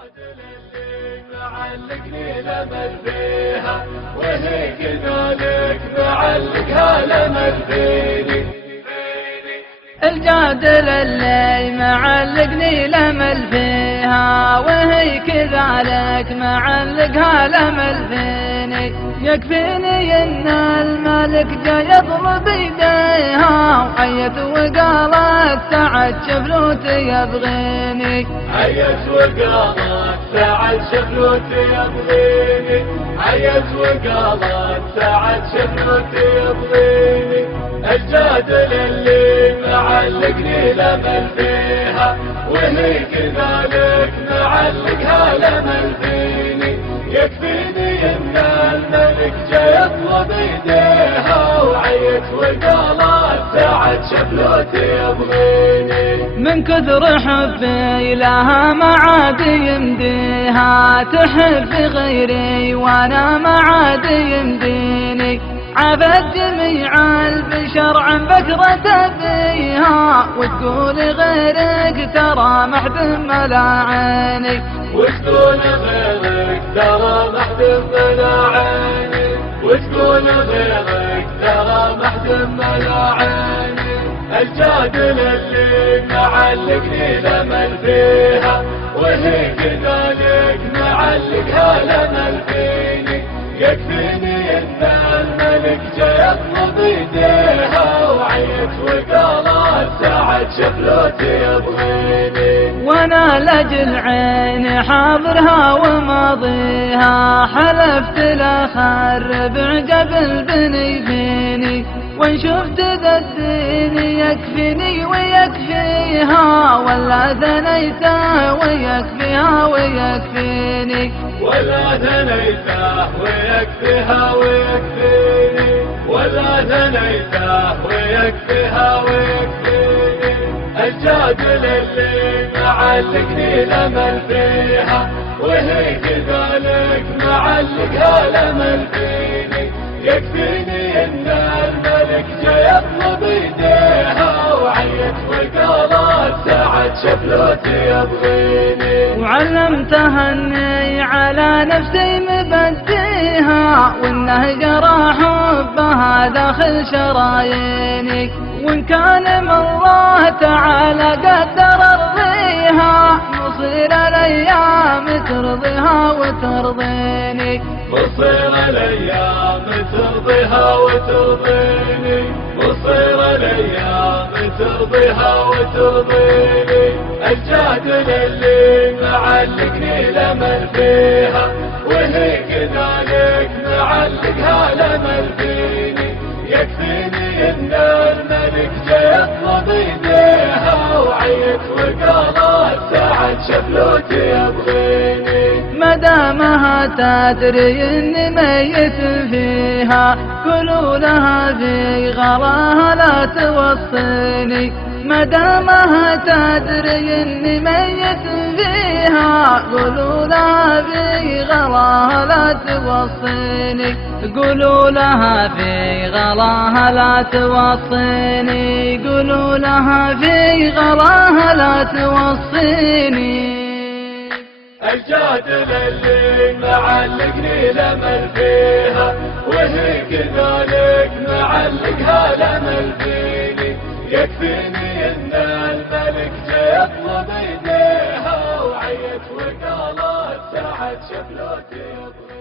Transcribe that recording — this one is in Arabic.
الجادل اللي معلقني الامل فيها وهي كذلك معلقها الامل فيني. الجادل اللي معلقني الامل فيها وهي كذلك معلقها الامل فيني. يكفيني ان الملك جا يطلب يديها وعيت وقالت سعد شفلوتي يبغيني. عيت وقالت سعد شفلوتي يبغيني. عيت وقالت سعد شفلوتي يبغيني. الجادل اللي معلقني الامل فيها وهي كذلك معلقها الامل فيني. يكفيني ان الملك جا يطلب يديها وعيت وقالت سعد شفلوتي يبغيني. من كثر حبي لها ما عاد يمديها تحب غيري وانا ما عاد يمديني. عبد جميع البشر عن بكرة فيها وتقول غيرك ترى محد ملا عيني. وتقول غيرك ترى محد ملا عيني. وتقول غيرك ترى محد ملا عيني. الجادل اللي معلقني الامل فيها وهي كذلك معلقها الامل فيني. يكفيني ان الملك جا يطلب يديها وعيت وقالت سعد شفلوتي يبغيني. وانا لاجل عيني حاضرها وماضيها حلفت لا خرب عجب البني فيني. وان شفت ذا الدين يكفيني ويكفيها ولا ثنيته ويكفيها ويكفيني. ولا ثنيته ويكفيها ويكفيني. ولا ثنيته ويكفيها ويكفيني. الجادل اللي معلقني الامل فيها وهي كذلك معلقها الامل فيني. يكفيني ان الملك جا يطلب يديها وعيت وقالت سعد شفلوتي يبغيني. وعلمتها اني على نفسي مبديها وانه جرى حبها داخل شراييني. وان كان من الله تعالى قدر ارضيها مصير الايام ترضيها وترضيني. مصير الايام ترضيها وترضيني. مصير الايام ترضيها وترضيني. الجادل اللي معلقني الامل فيها وهي كذلك معلقها الامل فيني. يكفيني ان الملك جا يطلب يديها وعيت وقالت سعد شفلوتي يبغيني. مدامها تدري اني ميت فيها قولوا لها في غلاها لا توصيني. مدامها تدري اني ميت فيها قولوا لها في غلاها لا توصيني. قولوا لها في غلاها لا توصيني. قولوا لها في غلاها لا توصيني. الجادل اللي معلقني الامل فيها وهي كذلك معلقها الامل فيني. يكفيني ان الملك جا يطلب يديها وعيت وقالت سعد شفلوتي يبغيني.